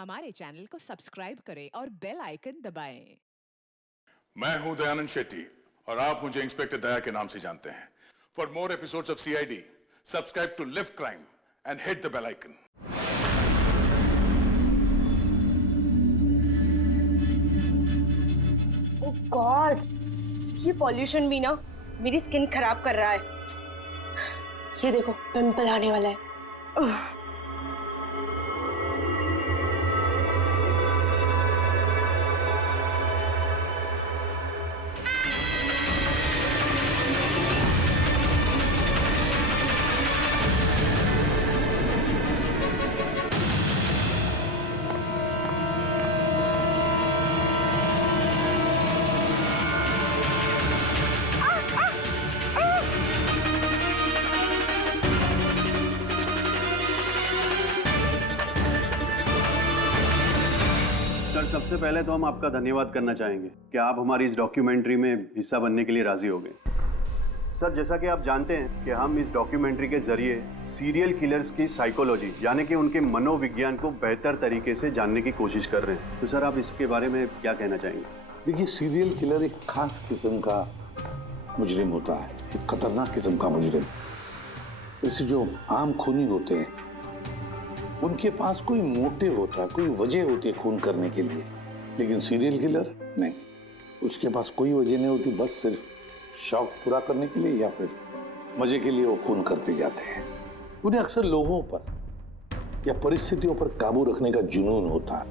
हमारे चैनल को सब्सक्राइब करें और बेल आइकन दबाएं। मैं हूं दयानंद शेट्टी और आप मुझे इंस्पेक्टर दया के नाम से जानते हैं। For more episodes of CID, subscribe to Live Crime and hit the bell icon. Oh God, ये पॉल्यूशन भी ना मेरी स्किन खराब कर रहा है। ये देखो, पिंपल आने वाला है। सर, सबसे पहले तो हम आपका धन्यवाद करना चाहेंगे कि आप हमारी इस डॉक्यूमेंट्री में हिस्सा बनने के लिए राजी हो गए। सर, जैसा कि आप जानते हैं कि हम इस डॉक्यूमेंट्री के जरिए सीरियल किलर्स की साइकोलॉजी यानी कि उनके मनोविज्ञान को बेहतर तरीके से जानने की कोशिश कर रहे हैं। तो सर, आप इसके बारे में क्या कहना चाहेंगे? देखिए, सीरियल किलर एक खास किस्म का मुजरिम होता है, एक खतरनाक किस्म का मुजरिम। वैसे जो आम खूनी होते हैं उनके पास कोई मोटिव होता है, कोई वजह होती है खून करने के लिए, लेकिन सीरियल किलर नहीं, उसके पास कोई वजह नहीं होती, बस सिर्फ शौक पूरा करने के लिए या फिर मजे के लिए वो खून करते जाते हैं। उन्हें अक्सर लोगों पर या परिस्थितियों पर काबू रखने का जुनून होता है।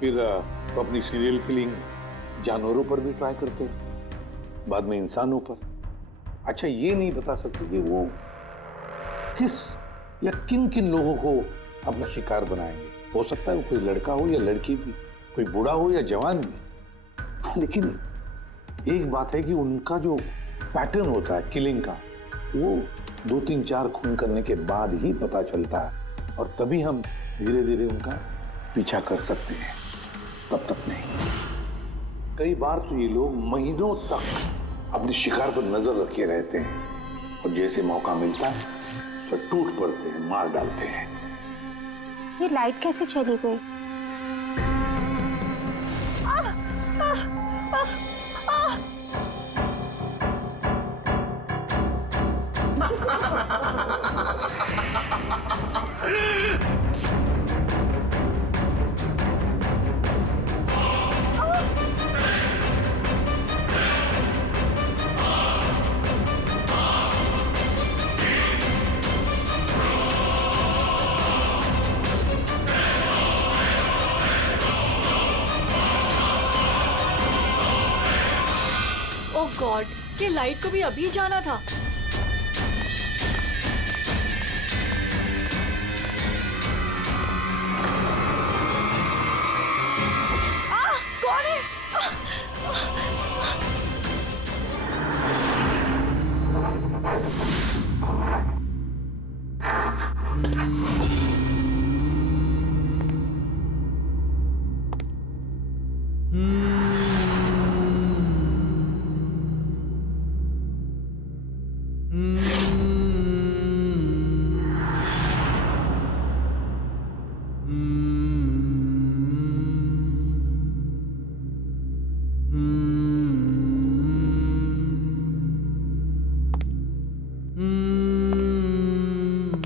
फिर वो अपनी सीरियल किलिंग जानवरों पर भी ट्राई करते हैं, बाद में इंसानों पर। अच्छा, ये नहीं बता सकते कि वो किस या किन किन लोगों को अपना शिकार बनाएंगे। हो सकता है वो कोई लड़का हो या लड़की भी, कोई बूढ़ा हो या जवान भी। लेकिन एक बात है कि उनका जो पैटर्न होता है किलिंग का, वो 2, 3, 4 खून करने के बाद ही पता चलता है, और तभी हम धीरे धीरे उनका पीछा कर सकते हैं, तब तक नहीं। कई बार तो ये लोग महीनों तक अपने शिकार पर नजर रखे रहते हैं, और जैसे मौका मिलता है तो टूट पड़ते हैं, मार डालते हैं। ये लाइट कैसे चली गई? ओह गॉड, ये लाइट को भी अभी जाना था। कौन है?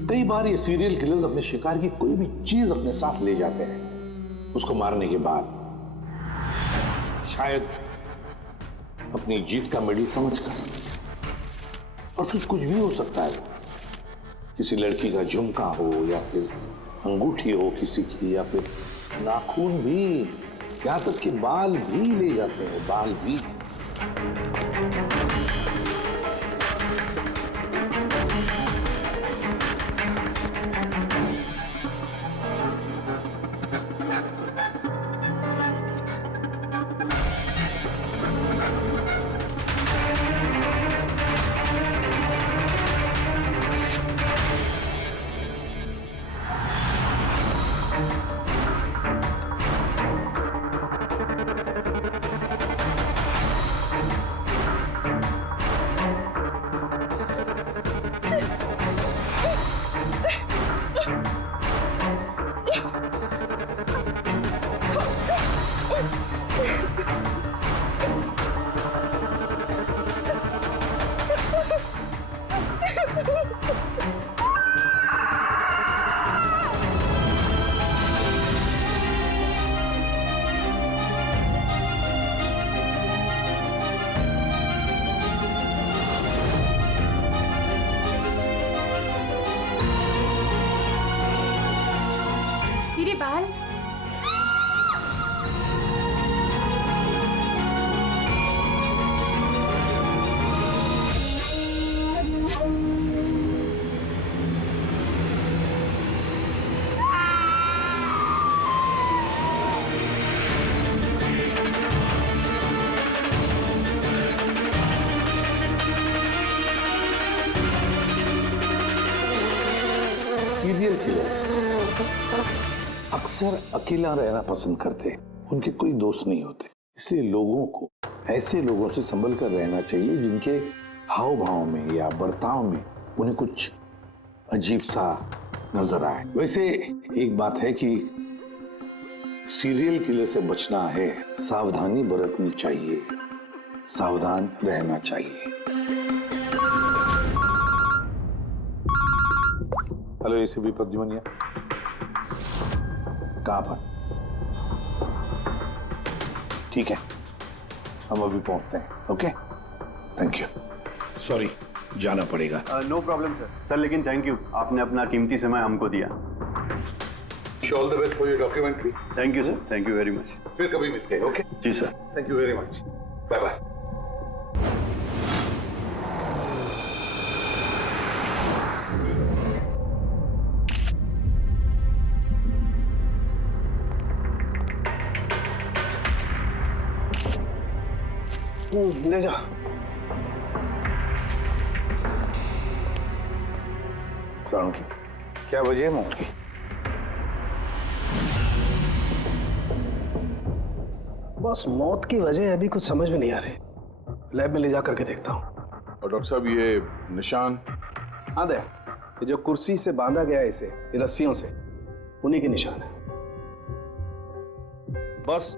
कई बार ये सीरियल किलर्स अपने शिकार की कोई भी चीज अपने साथ ले जाते हैं, उसको मारने के बाद शायद अपनी जीत का मेडल समझकर। और फिर कुछ भी हो सकता है, किसी लड़की का झुमका हो या फिर अंगूठी हो किसी की, या फिर नाखून भी, यहां तक कि बाल भी ले जाते हैं, बाल भी। मेरे बाल। सीरियल किलर्स अक्सर अकेला रहना पसंद करते हैं। उनके कोई दोस्त नहीं होते, इसलिए लोगों को ऐसे लोगों से संभल कर रहना चाहिए जिनके हाव भाव में या बर्ताव में उन्हें कुछ अजीब सा नजर आए। वैसे एक बात है कि सीरियल किलर से बचना है, सावधानी बरतनी चाहिए, सावधान रहना चाहिए। हेलो एसीपी प्रद्युमन, कहां पर? ठीक है, हम अभी पहुंचते हैं। Okay, thank you. सॉरी, जाना पड़ेगा। No problem sir. सर लेकिन थैंक यू, आपने अपना कीमती समय हमको दिया। All the best for your documentary. Thank you sir, thank you very much. फिर कभी मिलते हैं। Okay ji sir. Thank you very much. Bye bye. ले जा। साउंड की क्या वजह है मौत की? बस मौत की वजह अभी कुछ समझ में नहीं आ रही। लैब में ले जा करके देखता हूँ। और डॉक्टर साहब, ये निशान? हाँ दया, ये जो कुर्सी से बांधा गया है इसे, ये रस्सियों से, उन्हीं के निशान है। बॉस,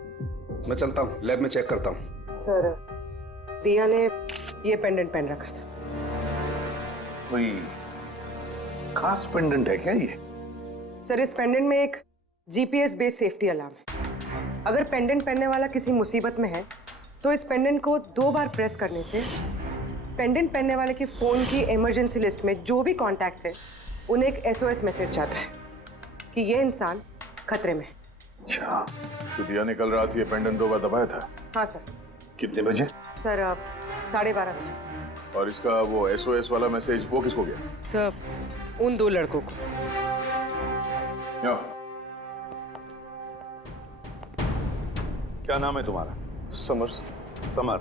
मैं चलता हूँ, लैब में चेक करता हूँ। सर, दिया ने ये पेंडेंट पहन रखा था। कोई खास पेंडेंट है क्या ये? सर, इस पेंडेंट में एक जीपीएस बेस्ड सेफ्टी अलार्म है। अगर पेंडेंट पहनने वाला किसी मुसीबत में है तो इस पेंडेंट को 2 बार प्रेस करने से पेंडेंट पहनने वाले के फोन की इमरजेंसी लिस्ट में जो भी कॉन्टैक्ट्स है उन्हें एक SOS मैसेज जाता है कि ये इंसान खतरे में है। अच्छा, तो दिया ने कल रात ये पेंडेंट 2 बार दबाया था? हाँ सर। कितने बजे? सर, 12:30 बजे। और इसका वो SOS वाला मैसेज वो किसको गया? सर, उन 2 लड़कों को। क्या नाम है तुम्हारा? समर। समर।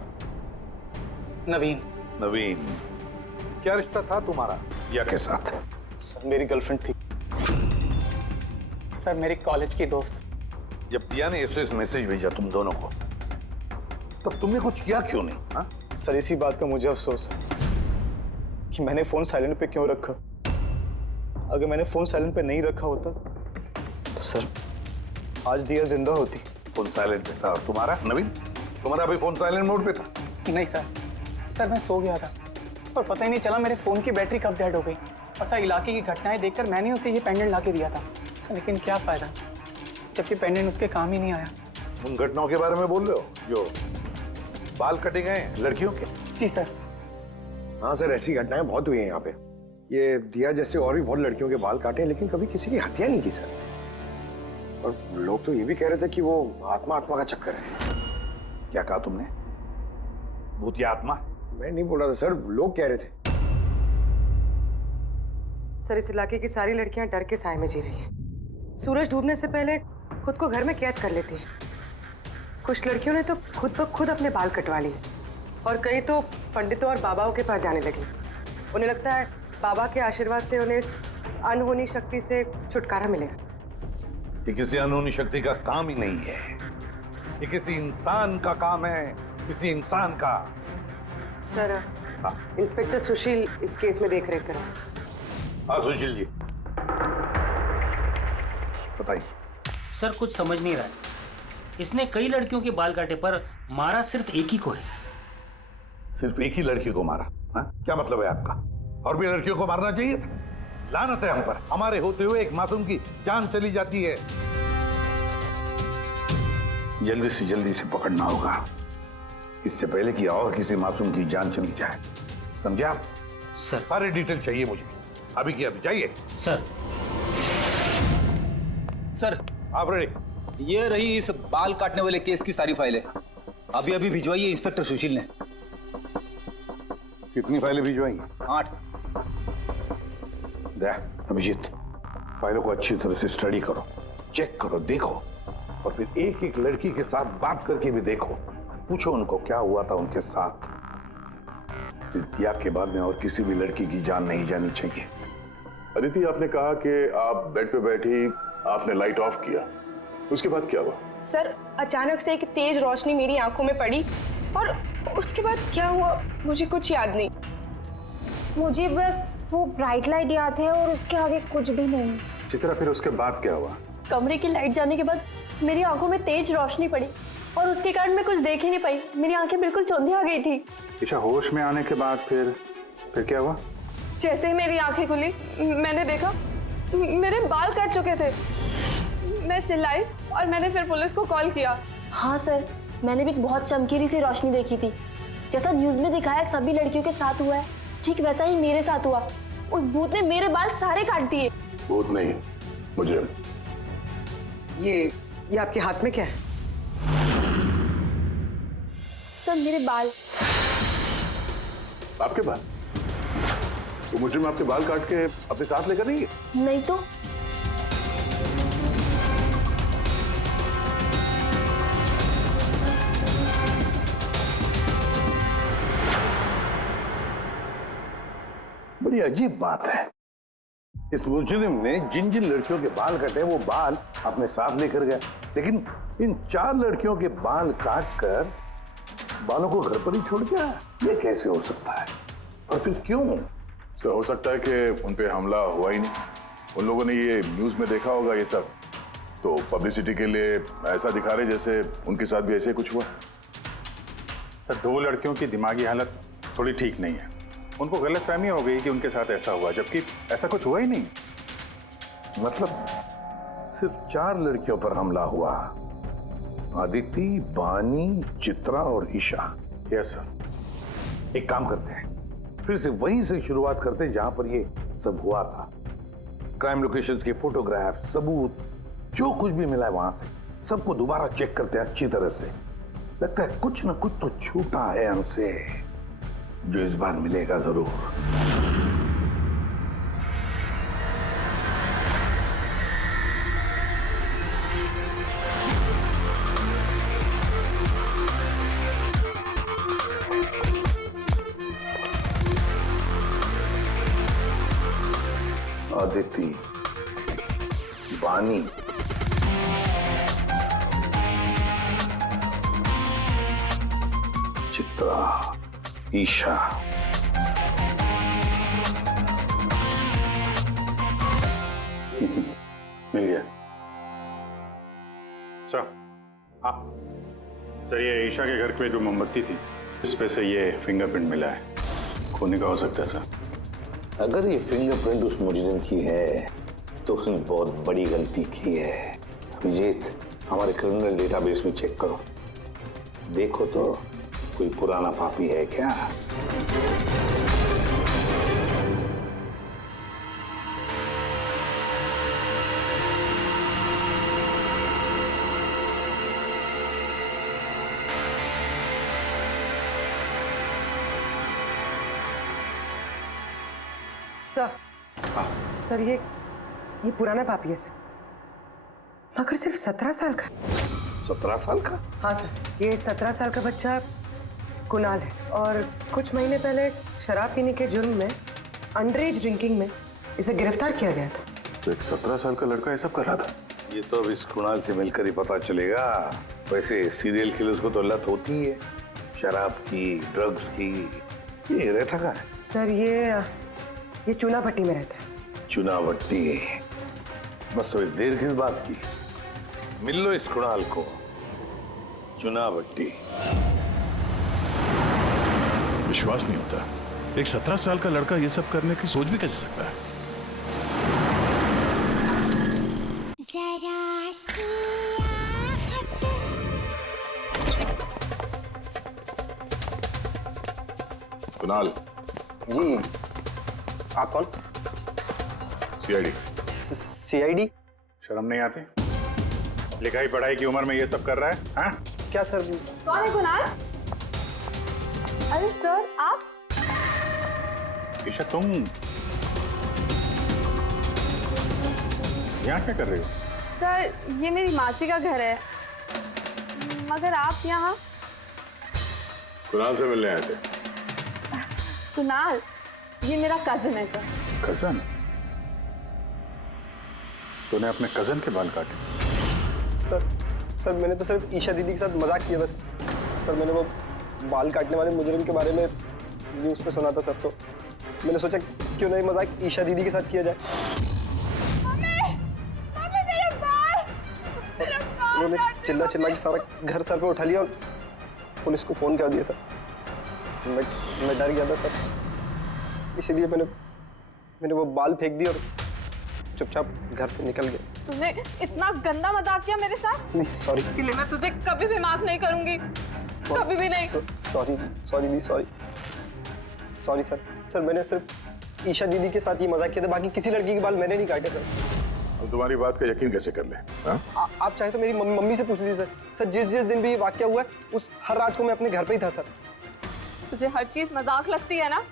नवीन। नवीन। क्या रिश्ता था तुम्हारा या के साथ? सर, मेरी गर्लफ्रेंड थी। सर, मेरी कॉलेज की दोस्त। जब दिया ने SOS मैसेज भेजा तुम दोनों को, तब तुमने कुछ किया क्यों नहीं? हा? सर, इसी बात का मुझे अफसोस है कि मैंने फोन साइलेंट पे क्यों रखा। अगर मैंने फोन साइलेंट पे नहीं रखा होता तो सर आज दिया जिंदा होती। फोन साइलेंट पे था। और तुम्हारा नवीन, तुम्हारा भी फोन साइलेंट मोड पे था? नहीं सर, मैं सो गया था और पता ही नहीं चला मेरे फोन की बैटरी कब डेड हो गई। और सर, इलाके की घटनाएं देखकर मैंने उसे ये पेंडेंट ला के दिया था सर, लेकिन क्या फायदा जबकि पेंडेंट उसके काम ही नहीं आया। उन घटनाओं के बारे में बोल रहे हो जो बाल कटे गए लड़कियों के? जी सर। हाँ सर, ऐसी घटनाएं बहुत हुई हैं यहाँ पे। ये दिया जैसे और भी बहुत लड़कियों के बाल काटे हैं, लेकिन कभी किसी की हत्या नहीं की सर। और लोग तो ये भी कह रहे थे कि वो आत्मा का चक्कर है। क्या कहा तुमने? भूत या आत्मा? मैं नहीं बोल रहा था सर, लोग कह रहे थे। सर, इस इलाके की सारी लड़कियां डर के साए में जी रही हैं। सूरज डूबने से पहले खुद को घर में कैद कर लेती हैं। कुछ लड़कियों ने तो खुद ब खुद अपने बाल कटवा लिए और कई तो पंडितों और बाबाओं के पास जाने लगी। उन्हें लगता है बाबा के आशीर्वाद से उन्हें इस अनहोनी शक्ति से छुटकारा मिलेगा। ये किसी अनहोनी शक्ति का काम ही नहीं है, ये किसी इंसान का काम है, किसी इंसान का। सर, इंस्पेक्टर सुशील इस केस में देख रेख कर रहे हैं। हाँ सुशील जी, बताइए। सर, कुछ समझ नहीं रहा है। इसने कई लड़कियों के बाल काटे पर मारा सिर्फ एक ही को है। सिर्फ एक ही लड़की को मारा? हा? क्या मतलब है आपका? और भी लड़कियों को मारना चाहिए था? लानत है हम पर, हमारे होते हुए एक मासूम की जान चली जाती है। जल्दी से जल्दी से पकड़ना होगा, इससे पहले कि और किसी मासूम की जान चली जाए। समझे आप? सर। सारे डिटेल चाहिए मुझे, अभी की अभी चाहिए। सर। सर, आप रेडी? ये रही इस बाल काटने वाले केस की सारी फाइलें। अभी अभी भिजवाइए इंस्पेक्टर सुशील ने। कितनी फाइलें भिजवाई? 8। अभिजीत, फाइलों को अच्छी तरह से स्टडी करो, चेक करो, देखो, और फिर एक एक लड़की के साथ बात करके भी देखो। पूछो उनको क्या हुआ था उनके साथ। इस दिया के बाद में और किसी भी लड़की की जान नहीं जानी चाहिए। अदिति, आपने कहा कि आप बेड पे बैठी, आपने लाइट ऑफ किया, उसके बाद क्या हुआ? सर, अचानक से एक तेज रोशनी मेरी आंखों में पड़ी और उसके बाद क्या हुआ मुझे कुछ याद नहीं। मुझे बस वो ब्राइट लाइट याद है और उसके आगे कुछ भी नहीं। चित्रा, फिर उसके बाद क्या हुआ? कमरे की लाइट जाने के बाद मेरी आंखों में तेज रोशनी पड़ी और उसके कारण मैं कुछ देख ही नहीं पाई। मेरी आंखें बिल्कुल चौंधी आ गई थी। ईशा, होश में आने के बाद फिर क्या हुआ? जैसे ही मेरी आंखें खुली मैंने देखा मेरे बाल कट चुके थे। मैं चिल्लाई और मैंने फिर पुलिस को कॉल किया। हाँ सर, मैंने भी बहुत चमकीली सी रोशनी देखी थी। जैसा न्यूज में दिखाया सभी लड़कियों के साथ हुआ है, ठीक वैसा ही मेरे साथ हुआ। उस भूत ने मेरे बाल सारे काट दिए। भूत नहीं, मुजरिम। ये आपके हाथ में क्या है? सर, मेरे बाल। आपके बाल? तो मुजरिम आपके बाल काट के अपने साथ लेकर नहीं गए? नहीं तो। बड़ी अजीब बात है, इस मुजरिम ने जिन जिन लड़कियों के बाल कटे वो बाल अपने साथ लेकर गया, लेकिन इन 4 लड़कियों के बाल काट कर बालों को घर पर ही छोड़ गया। ये कैसे हो सकता है और फिर क्यों? सर, हो सकता है कि उन पे हमला हुआ ही नहीं। उन लोगों ने ये न्यूज में देखा होगा ये सब, तो पब्लिसिटी के लिए ऐसा दिखा रहे जैसे उनके साथ भी ऐसे कुछ हुआ। सर, 2 लड़कियों की दिमागी हालत थोड़ी ठीक नहीं है। उनको गलतफहमी हो गई कि उनके साथ ऐसा हुआ, जबकि ऐसा कुछ हुआ ही नहीं। मतलब सिर्फ 4 लड़कियों पर हमला हुआ? अदिति, बानी, चित्रा और ईशा। Yes sir. एक काम करते हैं, फिर से वहीं से शुरुआत करते हैं जहां पर ये सब हुआ था। क्राइम लोकेशंस के फोटोग्राफ, सबूत, जो कुछ भी मिला है वहां से सबको दोबारा चेक करते हैं अच्छी तरह से। लगता है कुछ ना कुछ तो छूटा है हमसे, जो इस बार मिलेगा जरूर। अदिति, बानी, चित्रा, ईशा। मिल गया सर। हाँ सर, ये ईशा के घर पे जो मोमबत्ती थी, इस पे से ये फिंगरप्रिंट मिला है। खूनी का हो सकता है सर। अगर ये फिंगरप्रिंट उस मुजरिम की है तो उसने बहुत बड़ी गलती की है। अभिजीत, हमारे क्रिमिनल डेटाबेस में चेक करो, देखो तो कोई पुराना पापी है क्या? सर, ये पुराना पापी है सर, मगर सिर्फ 17 साल का। 17 साल का? हाँ सर, ये 17 साल का बच्चा कुणाल है और कुछ महीने पहले शराब पीने के जुर्म में, अंडरएज ड्रिंकिंग में इसे गिरफ्तार किया गया था। तो एक 17 साल का लड़का ये सब कर रहा था? ये तो अब इस कुणाल से मिलकर ही पता चलेगा। वैसे सीरियल किलर्स को तो लत होती है शराब की, ड्रग्स की। ये रहता कहाँ है? सर, ये चूनाभट्टी में रहता है। चुनावट्टी? बस थोड़ी देर किस बात की, मिल लो इस कुणाल को। चुनावट्टी। विश्वास नहीं होता, एक 17 साल का लड़का ये सब करने की सोच भी कैसे सकता है? कुणाल जी। आप कौन? सीआईडी। सीआईडी? शर्म नहीं आती? लिखाई पढ़ाई की उम्र में ये सब कर रहा है? हाँ? क्या सर? कौन है कुणाल? अरे सर आप? ईशा तुम यहाँ क्या कर रही हो? सर ये मेरी मासी का घर है, मगर आप यहाँ? कुणाल से मिलने आए थे। कुणाल ये मेरा कजिन है सर। कजन? तूने अपने कजन के बाल काटे? सर मैंने तो सिर्फ ईशा दीदी के साथ मजाक किया था सर। मैंने वो बाल काटने वाले मुजरिम के बारे में न्यूज़ पे सुना था सर, तो मैंने सोचा क्यों नहीं मजाक ईशा दीदी के साथ किया जाए। उन्होंने चिल्ला के सारा घर सर पे उठा लिया और पुलिस को फोन कर दिया सर। मैं डर गया था सर, इसीलिए मैंने वो बाल फेंक दी और चुपचाप घर से निकल गया। तूने इतना गंदा मजाक किया मेरे साथ? नहीं सॉरी। इसके लिए मैं तुझे कभी भी माफ नहीं करूंगी, कभी भी नहीं। सॉरी दी, सॉरी सर। मैंने सिर्फ ईशा दीदी के साथ ही मजाक किया था, बाकी किसी लड़की के बाल मैंने नहीं काटे सर। अब तुम्हारी बात का यकीन कैसे कर ले? आप चाहे तो मेरी मम्मी से पूछ लीजिए सर। जिस दिन भी ये वाकया हुआ है उस हर रात को मैं अपने घर पे ही था सर। तुझे हर चीज मजाक लगती है ना?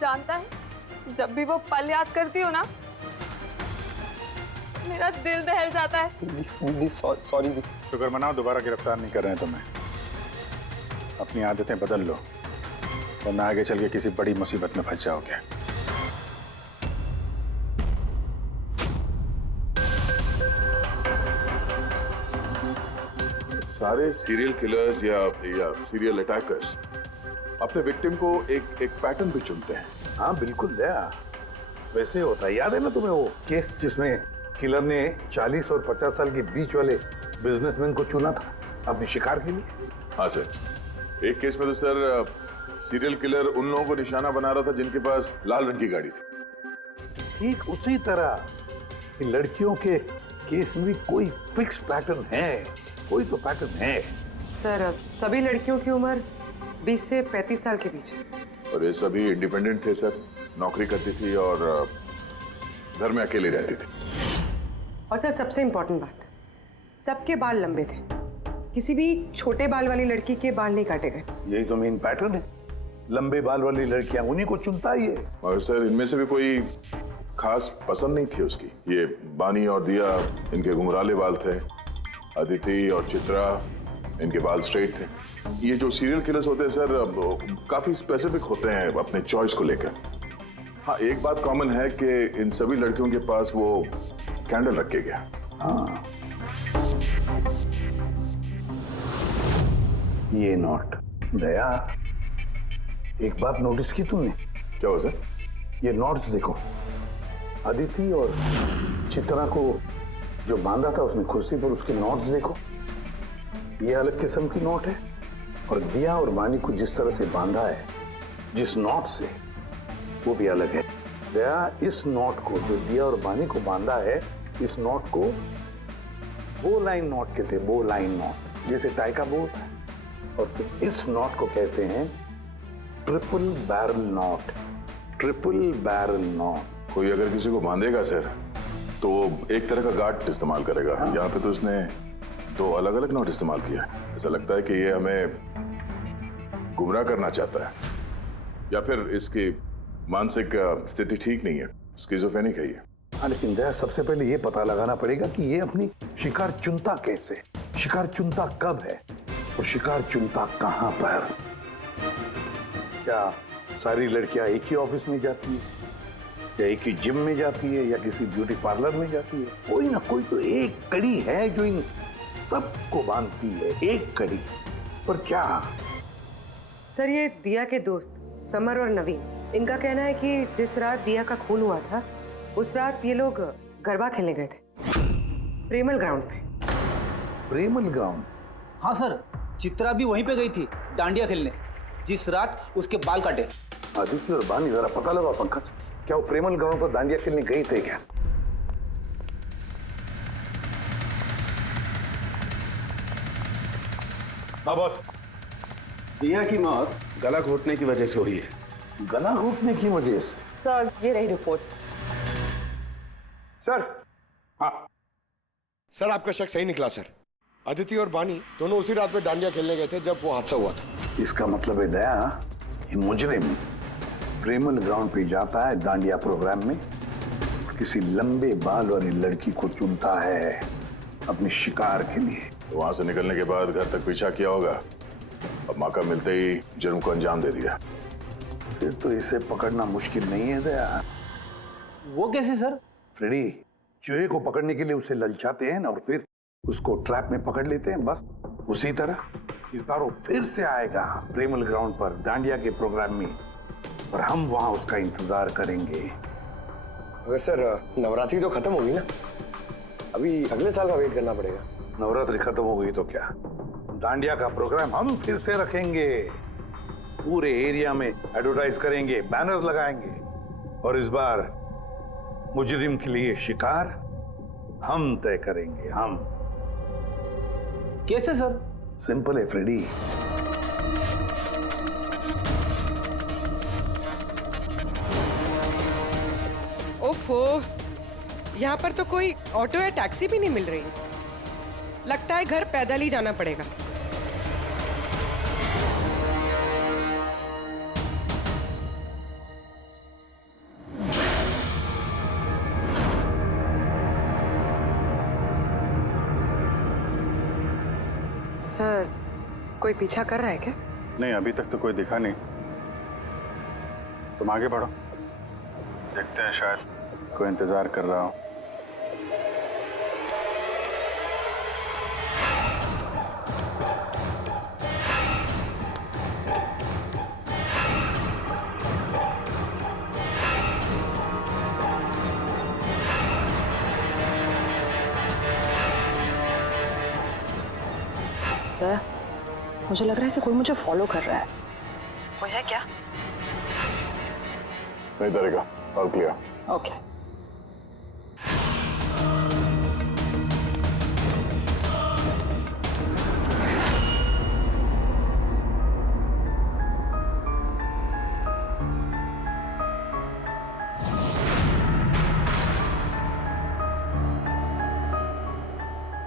जानता है जब भी वो पल याद करती हो ना मेरा दिल दहल जाता है। दीदी सॉरी दी। शुक्र मनाओ दोबारा गिरफ्तार नहीं कर रहे हैं तुम्हें। अपनी आदतें बदल लो वरना आगे चल के किसी बड़ी मुसीबत में फंस जाओगे। सारे सीरियल किलर्स या सीरियल अटैकर्स अपने विक्टिम को एक पैटर्न पे चुनते हैं। हाँ बिल्कुल दया, वैसे होता है। याद है ना तुम्हें वो केस जिसमें किलर ने 40 और 50 साल के बीच वाले बिजनेसमैन को चुना था अपने शिकार के लिए? हाँ सर, एक केस में तो सर सीरियल किलर उन लोगों को निशाना बना रहा था जिनके पास लाल रंग की गाड़ी थी। ठीक उसी तरह लड़कियों के केस में भी कोई फिक्स पैटर्न है, कोई तो पैटर्न है। सर सभी लड़कियों की उम्र 20 से 35 साल के बीच है। और ये सभी इंडिपेंडेंट थे सर, नौकरी करती थी और घर में अकेले रहती थी। और सर सबसे इम्पोर्टेंट बात, सबके बाल लंबे थे, किसी भी छोटे बाल वाली लड़की के बाल नहीं काटे गए। यही तो मेन पैटर्न है, लंबे बाल वाली लड़कियां उन्हीं को चुनता ही है। और सर इनमें से भी कोई खास पसंद नहीं थी उसकी। ये बानी और दिया, इनके घुंघराले बाल थे। अदिति और चित्रा, इनके बाल स्ट्रेट थे। ये जो सीरियल किलर्स होते हैं सर काफी स्पेसिफिक होते हैं अपने चॉइस को लेकर। हाँ एक बात कॉमन है कि इन सभी लड़कियों के पास वो कैंडल रखे गया। हाँ ये नोट दया, एक बात नोटिस की तुमने? क्या हो सर? ये नोट्स देखो, अदिति और चित्रा को जो बांधा था उसने कुर्सी पर, उसके नोट्स देखो, ये अलग किस्म की नोट है। और दिया और बानी को जिस तरह से बांधा है जिस नोट से, वो भी अलग है। दया इस नोट को जो दिया और बानी को बांधा है, इस नोट को बो लाइन नोट कहते हैं, बो लाइन नोट, जैसे टाई का बो होता है। और इस नोट को कहते हैं triple barrel note, triple barrel note. कोई अगर किसी को बांधेगा सर तो एक तरह का गार्ड इस्तेमाल करेगा। यहाँ पे तो उसने दो अलग अलग नोट इस्तेमाल किया है। ऐसा लगता है कि ये हमें गुमराह करना चाहता है, या फिर इसकी मानसिक स्थिति ठीक नहीं है, स्किज़ोफ्रेनिक है ये। हाँ लेकिन दया सबसे पहले ये पता लगाना पड़ेगा कि ये अपनी शिकार चुनता कैसे, शिकार चुनता कब है और शिकार चुनता कहाँ पर। क्या सारी लड़कियां एक ही ऑफिस में जाती है, या एक ही जिम में जाती है, या किसी ब्यूटी पार्लर में जाती है? कोई ना कोई तो एक कड़ी है जो इन सबको बांधती है, एक कड़ी। पर क्या? सर ये दिया के दोस्त समर और नवीन, इनका कहना है कि जिस रात दिया का खून हुआ था उस रात ये लोग गरबा खेलने गए थे प्रेमल ग्राउंड पे। प्रेमल ग्राउंड? हाँ सर, चित्रा भी वहीं पे गई थी डांडिया खेलने जिस रात उसके बाल काटे। आदित्य और बानी जरा पता लगा पंकज, क्या वो प्रेमल ग्राउंड पर डांडिया खेलने गए थे क्या? बॉस, दिया की मौत गला घोटने की वजह से हुई है। गला घोटने की वजह से? सर ये रही रिपोर्ट्स। सर। हाँ सर आपका शक सही निकला सर। अदिति और बानी दोनों उसी रात में डांडिया खेलने गए थे जब वो हादसा हुआ था। इसका मतलब है दया, ये मुजरिम प्रेमल ग्राउंड पे जाता है डांडिया प्रोग्राम में, किसी लंबे बाल वाली लड़की को चुनता है अपने शिकार के लिए। वहां से निकलने के बाद घर तक पीछा किया होगा, अब मौका मिलते ही जुर्म को अंजाम दे दिया। फिर तो इसे पकड़ना मुश्किल नहीं है दया। वो कैसे सर? फ्रेडी, चूहे को पकड़ने के लिए उसे ललचाते हैं ना, और फिर उसको ट्रैप में पकड़ लेते हैं, बस उसी तरह इस बार वो फिर से आएगा प्रेमल ग्राउंड पर डांडिया के प्रोग्राम में, और हम वहां उसका इंतजार करेंगे। अगर सर नवरात्रि तो खत्म होगी ना, अभी अगले साल का वेट करना पड़ेगा। नवरात्रि खत्म हो गई तो क्या, डांडिया का प्रोग्राम हम फिर से रखेंगे, पूरे एरिया में एडवर्टाइज करेंगे, बैनर लगाएंगे, और इस बार मुजरिम के लिए शिकार हम तय करेंगे। हम कैसे सर? सिंपल है फ्रेडी, ओफो, यहाँ पर तो कोई ऑटो या टैक्सी भी नहीं मिल रही। लगता है घर पैदल ही जाना पड़ेगा। सर, कोई पीछा कर रहा है क्या? नहीं, अभी तक तो कोई दिखा नहीं। तुम आगे बढ़ो, देखते हैं, शायद कोई इंतजार कर रहा हो। मुझे लग रहा है कि कोई मुझे फॉलो कर रहा है। कोई है क्या? नहीं डरेगा, ऑल क्लियर। ओके।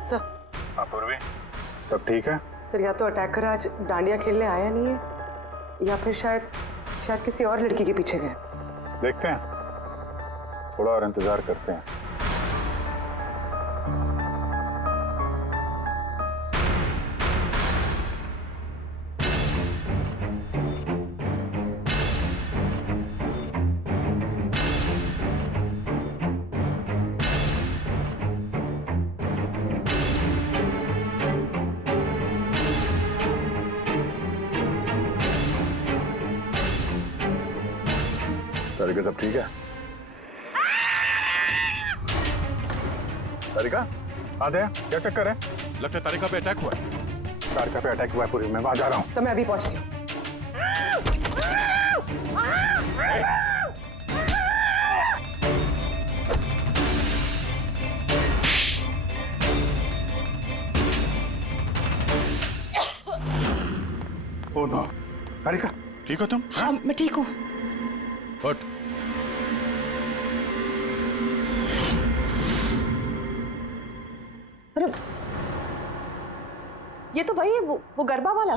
सर। हाँ पूर्वी, सब ठीक है? सर, या तो अटैकर आज डांडिया खेलने आया नहीं है, या फिर शायद किसी और लड़की के पीछे गए। देखते हैं, थोड़ा और इंतजार करते हैं। तारिका, सब ठीक है? तारिका, हाँ दया, क्या चक्कर है? लगता है तारिका पे अटैक हुआ है। तारिका पे अटैक हुआ है पूरी, मैं वहां जा रहा हूँ। सर, मैं अभी पहुंचती हूँ। ओ नो, तारिका, ठीक हो तुम? हाँ, मैं ठीक हूँ। हट। अरे, ये तो भाई वो गरबा वाला।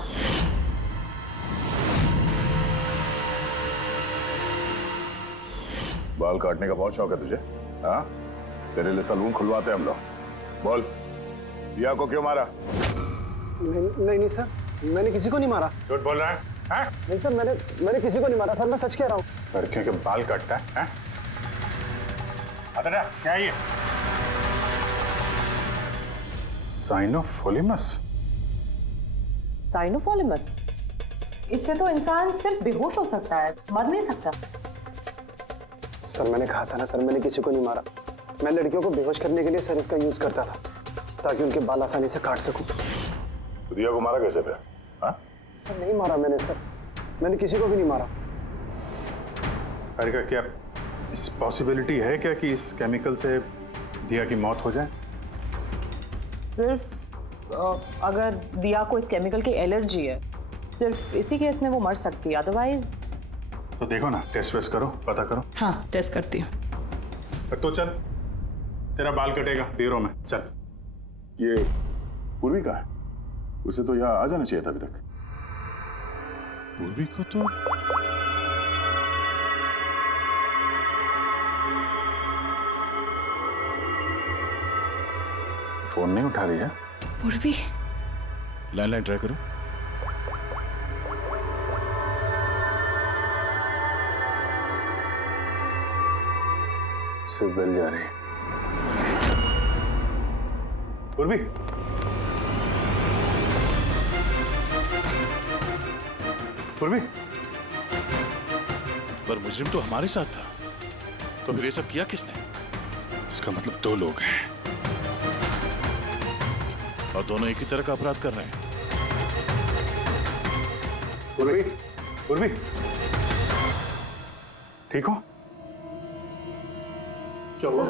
बाल काटने का बहुत शौक है तुझे? हाँ, तेरे लिए सलून खुलवाते हैं हम लोग। बोल, दिया को क्यों मारा? नहीं सर, मैंने किसी को नहीं मारा। झूठ बोल रहा है? हाँ? नहीं सर, मैंने किसी को नहीं मारा सर, मैं सच कह रहा हूँ। लड़कियों के बाल काटता है? अरे क्या ये? साइनोफोलिमस? साइनोफोलिमस? इससे तो इंसान सिर्फ बेहोश हो सकता है, मर नहीं सकता। सर, मैंने कहा था ना सर, मैंने किसी को नहीं मारा। मैं लड़कियों को बेहोश करने के लिए सर इसका यूज करता था, ताकि उनके बाल आसानी से काट सकूं। तो दिया को मारा कैसे फिर? हाँ? सर, नहीं मारा मैंने सर, मैंने किसी को भी नहीं मारा। अरे क्या इस पॉसिबिलिटी है क्या कि इस केमिकल से दिया की मौत हो जाए? सिर्फ अगर दिया को इस केमिकल की एलर्जी है, सिर्फ इसी केस में वो मर सकती है, अदरवाइज। तो देखो ना, टेस्ट वेस्ट करो, पता करो। हाँ, टेस्ट करती हूँ। तो चल, तेरा बाल कटेगा ब्यूरो में, चल। ये पूर्वी कहाँ है? उसे तो यहाँ आ जाना चाहिए था अभी तक। पूर्वी को तो फोन नहीं उठा रही है। पूर्वी, लैंडलाइन ट्राई करो। सिर्फ बेल जा रही है। पूर्वी, पूर्वी। पर मुजरिम तो हमारे साथ था, तो फिर ये सब किया किसने? इसका मतलब दो लोग हैं और दोनों एक ही तरह का अपराध कर रहे हैं। पूर्वी, पूर्वी, ठीक हो? क्या हुआ?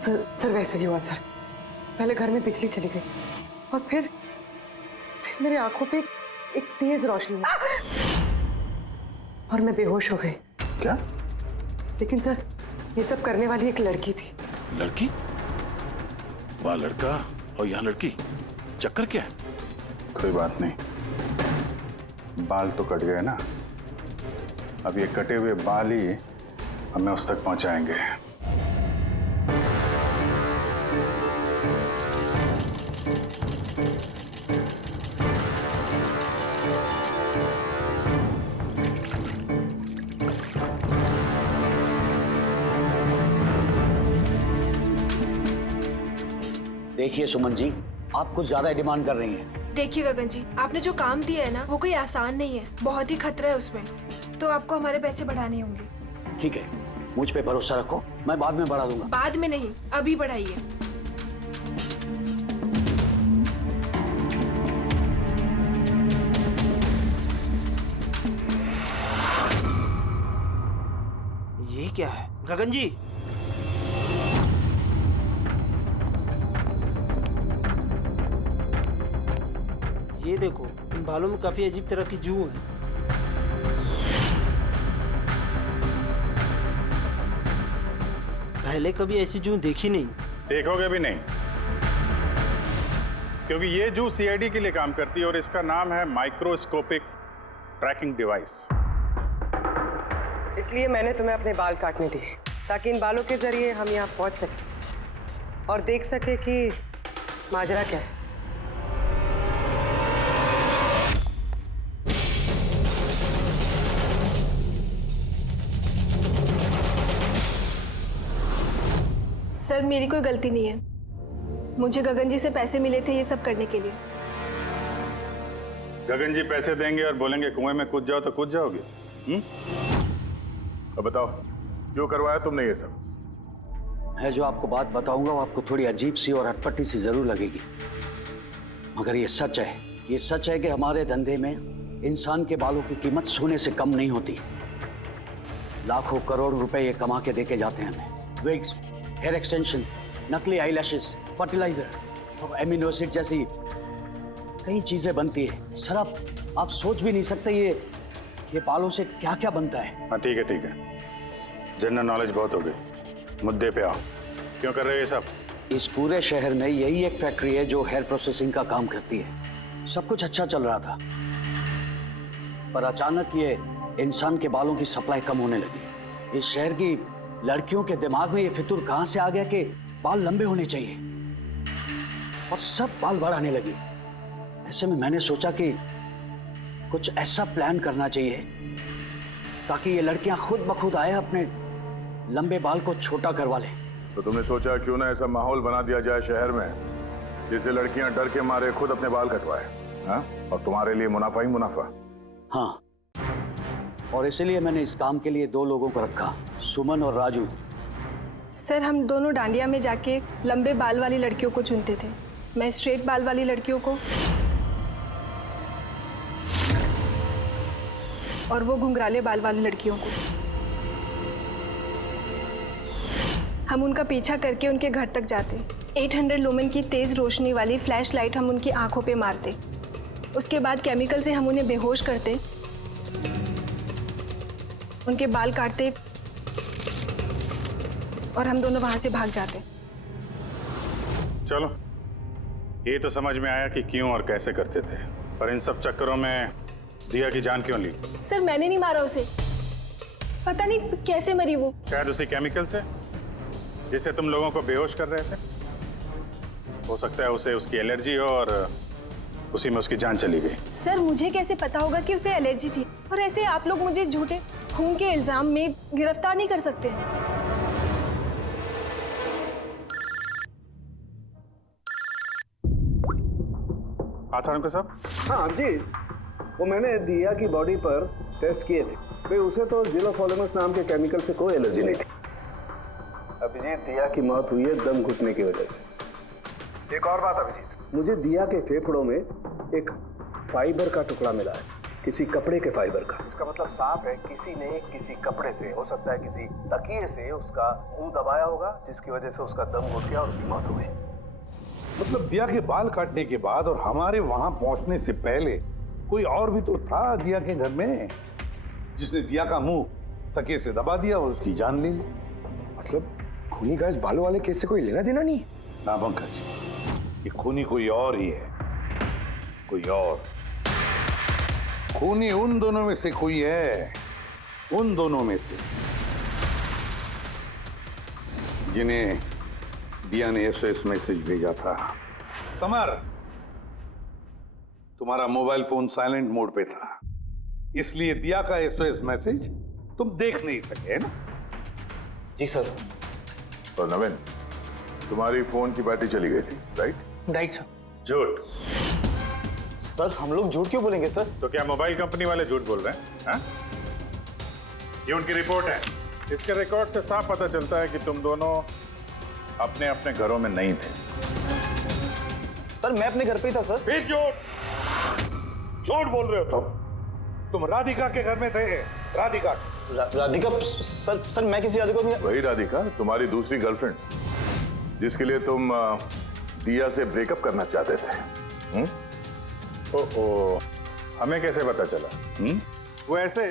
सर वैसे ही हुआ सर। पहले घर में बिजली चली गई और फिर मेरी आंखों पे एक तेज रोशनी आई और मैं बेहोश हो गई। क्या? लेकिन सर ये सब करने वाली एक लड़की थी। लड़की? वहाँ लड़का और यहाँ लड़की, चक्कर क्या है? कोई बात नहीं, बाल तो कट गए ना। अब ये कटे हुए बाल ही हमें उस तक पहुंचाएंगे। देखिए सुमन जी, आप कुछ ज्यादा डिमांड कर रही हैं। देखिए गगन जी, आपने जो काम दिया है ना वो कोई आसान नहीं है, बहुत ही खतरा है उसमें, तो आपको हमारे पैसे बढ़ाने होंगे। ठीक है, मुझ पे भरोसा रखो, मैं बाद में बढ़ा दूंगा। बाद में नहीं, अभी बढ़ाइए। ये क्या है गगन जी? ये देखो, इन बालों में काफी अजीब तरह की जू है। पहले कभी ऐसी जू देखी नहीं। देखोगे भी नहीं, क्योंकि ये जू सीआईडी के लिए काम करती है और इसका नाम है माइक्रोस्कोपिक ट्रैकिंग डिवाइस। इसलिए मैंने तुम्हें अपने बाल काटने दिए ताकि इन बालों के जरिए हम यहाँ पहुंच सके और देख सके कि माजरा क्या है। सर मेरी कोई गलती नहीं है, मुझे गगन जी से पैसे मिले थे ये सब करने के लिए। गगन जी पैसे देंगे और बोलेंगे कुएं में कूद जाओ तो कूद जाओगे? अब बताओ क्यों करवाया तुमने ये सब? मैं जो आपको बात बताऊंगा वो आपको थोड़ी अजीब सी और अटपटी सी जरूर लगेगी, मगर ये सच है। ये सच है कि हमारे धंधे में इंसान के बालों की कीमत सोने से कम नहीं होती। लाखों करोड़ रुपए ये कमा के देके जाते हैं हमें। विग्स, हेयर एक्सटेंशन, नकली आईलैशेस, फर्टिलाइजर और एमिनो एसिड जैसी कई चीजें बनती है। सर आप सोच भी नहीं सकते ये बालों से क्या क्या बनता है। हाँ ठीक है, जनरल नॉलेज बहुत हो गई, मुद्दे पे आओ। क्यों कर रहे हो ये सब? इस पूरे शहर में यही एक फैक्ट्री है जो हेयर प्रोसेसिंग का काम करती है। सब कुछ अच्छा चल रहा था, पर अचानक ये इंसान के बालों की सप्लाई कम होने लगी। इस शहर की लड़कियों के दिमाग में ये फितूर कहां से आ गया कि बाल लंबे होने चाहिए, और सब बाल बढ़ाने लगी। ऐसे में मैंने सोचा कि कुछ ऐसा प्लान करना चाहिए ताकि ये लड़कियां खुद ब खुद आए अपने लंबे बाल को छोटा करवा लें। तो तुमने सोचा क्यों ना ऐसा माहौल बना दिया जाए शहर में जिससे लड़कियां डर के मारे खुद अपने बाल कटवाए, हाँ? और तुम्हारे लिए मुनाफा ही मुनाफा। हाँ, और इसीलिए मैंने इस काम के लिए 2 लोगों को रखा, सुमन और राजू। सर हम दोनों डांडिया में जाके लंबे बाल वाली लड़कियों को चुनते थे। मैं स्ट्रेट बाल वाली लड़कियों को और वो घुंघराले बाल वाली लड़कियों को। हम उनका पीछा करके उनके घर तक जाते। 800 लुमेन की तेज रोशनी वाली फ्लैश लाइट हम उनकी आंखों पे मारते। उसके बाद केमिकल से हम उन्हें बेहोश करते, उनके बाल काटते और हम दोनों वहां से भाग जाते। चलो ये तो समझ में आया कि क्यों और कैसे करते थे, पर इन सब चक्करों में दिया की जान क्यों ली? सर मैंने नहीं मारा उसे, पता नहीं कैसे मरी वो। शायद उसी केमिकल से जिससे तुम लोगों को बेहोश कर रहे थे। हो सकता है उसे उसकी एलर्जी हो और उसी में उसकी जान चली गई। सर मुझे कैसे पता होगा कि उसे एलर्जी थी? और ऐसे आप लोग मुझे झूठे खून के इल्जाम में गिरफ्तार नहीं कर सकते। अच्छा उनके साहब। हाँ जी, वो मैंने दिया की बॉडी पर टेस्ट किए थे, भाई उसे तो ज़िलोफॉर्मस नाम के केमिकल से कोई एलर्जी नहीं थी। अभिजीत, दिया की मौत हुई है दम घुटने की वजह से। एक और बात अभिजीत, मुझे दिया के फेफड़ों में एक फाइबर का टुकड़ा मिला है, किसी कपड़े के फाइबर का। इसका मतलब साफ है किसी ने किसी कपड़े से, हो सकता है किसी तकिए से उसका मुंह दबाया होगा, जिसकी वजह से उसका दम घुट गया और उसकी मौत हो गई। मतलब दिया के बाल काटने के बाद और हमारे वहां पहुंचने से पहले कोई और भी तो था दिया के घर में, जिसने दिया का मुंह तकिए से दबा दिया और उसकी जान ले ली। मतलब खूनी का इस बालों वाले केस से कोई लेना देना नहीं? ना पंकज, ये खूनी कोई और ही है, कोई और। खूनी उन दोनों में से कोई है, उन दोनों में से जिन्हें दिया ने एसओएस मैसेज भेजा था। समर, तुम्हारा मोबाइल फोन साइलेंट मोड पे था, इसलिए दिया का एसओएस मैसेज तुम देख नहीं सके, है ना? जी सर। और नवीन, तुम्हारी फोन की बैटरी चली गई थी, राइट? Right sir. झूठ। सर हम लोग झूठ क्यों बोलेंगे सर? तो क्या मोबाइल कंपनी वाले झूठ बोल रहे हैं? हाँ? ये उनकी रिपोर्ट है। इसके रिकॉर्ड से साफ पता चलता है कि तुम दोनों अपने अपने घरों में नहीं थे। सर मैं अपने घर पे ही था सर। फिर झूठ बोल रहे हो तुम राधिका के घर में थे। राधिका सर मैं किसी राधिका को नहीं। वही राधिका, तुम्हारी दूसरी गर्लफ्रेंड, जिसके लिए तुम दिया से ब्रेकअप करना चाहते थे। ओहो, हमें कैसे पता चला? वो ऐसे,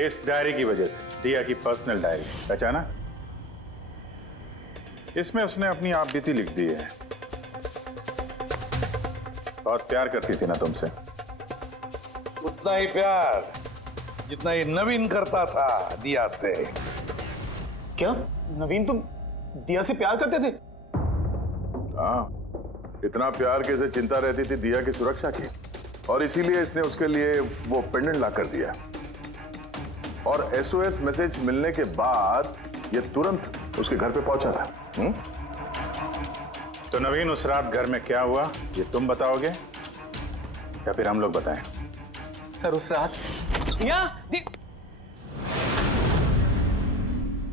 इस डायरी की वजह से, दिया की पर्सनल डायरी, पहचाना? इसमें उसने अपनी आप बीती लिख दी है। बहुत प्यार करती थी ना तुमसे। उतना ही प्यार जितना ये नवीन करता था दिया से। क्या नवीन तुम दिया से प्यार करते थे? हाँ, इतना प्यार कि इसे चिंता रहती थी दिया की सुरक्षा की, और इसीलिए इसने उसके लिए वो पेंडेंट ला कर दिया। और एसओएस मैसेज मिलने के बाद ये तुरंत उसके घर पे पहुंचा था। तो नवीन, उस रात घर में क्या हुआ ये तुम बताओगे या फिर हम लोग बताएं? सर उस रात दिया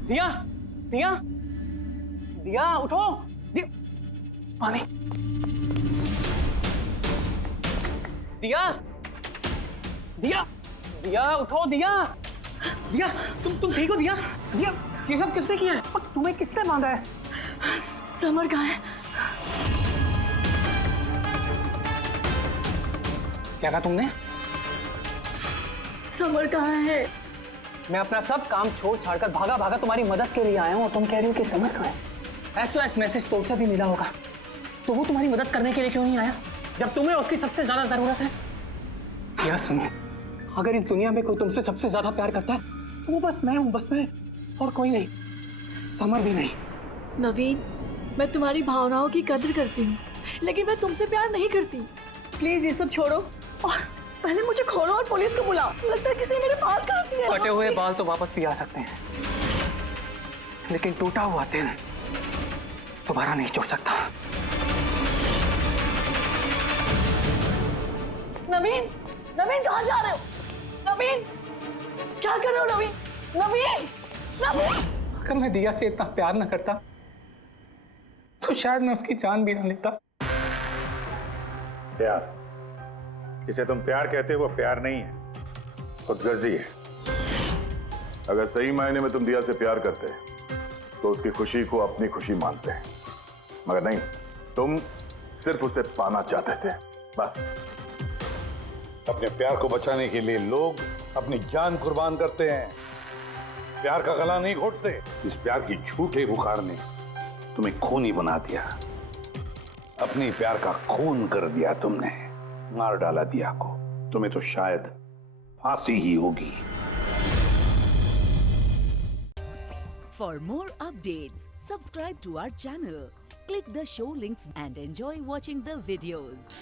दिया दिया दिया उठो। पानी। दिया दिया दिया उठो। दिया दिया तुम ठीक हो? दिया दिया ये सब किसने किया है? और तुम्हें किसने बांधा है? समर कहाँ है? क्या कहा तुमने? समर कहाँ है? मैं अपना सब काम छोड़ छाड़कर भागा भागा तुम्हारी मदद के लिए आया हूँ और तुम कह रही हो कि समर कहाँ है? एसओएस मैसेज तो उसे भी मिला होगा, तो वो तुम्हारी मदद करने के लिए क्यों नहीं आया जब तुम्हें उसकी सबसे ज्यादा जरूरत है? यार सुनो, अगर इस दुनिया में कोई तुमसे सबसे ज्यादा प्यार करता है तो वो बस मैं हूँ, बस मैं, और कोई नहीं, समर भी नहीं। नवीन, मैं तुम्हारी भावनाओं की कदर करती हूँ, लेकिन मैं तुमसे प्यार नहीं करती। प्लीज ये सब छोड़ो और पहले मुझे खोलो और पुलिस को बुलाओ। लगता है किसी ने मेरे बाल काट दिए। कटे हुए बाल तो वापस भी आ सकते हैं, लेकिन टूटा हुआ दिल दोबारा नहीं जुड़ सकता। नवीन, नवीन कहाँ जा रहे हो? नवीन, क्या कर रहे हो? नवीन, नवीन, नवीन। अगर मैं दिया से इतना प्यार न करता तो शायद मैं उसकी जान भी न लेता। प्यार, जिसे तुम प्यार कहते हो वो प्यार नहीं है, खुदगर्जी है। अगर सही मायने में तुम दिया से प्यार करते तो उसकी खुशी को अपनी खुशी मानते हैं, मगर नहीं, तुम सिर्फ उसे पाना चाहते थे, बस। अपने प्यार को बचाने के लिए लोग अपनी जान कुर्बान करते हैं, प्यार का गला नहीं घोटते। इस प्यार की झूठे बुखार ने तुम्हें खूनी बना दिया, अपनी प्यार का खून कर दिया तुमने, मार डाला दिया को। तुम्हें तो शायद फांसी ही होगी। For more updates, subscribe to our channel, click the show links and enjoy watching the videos.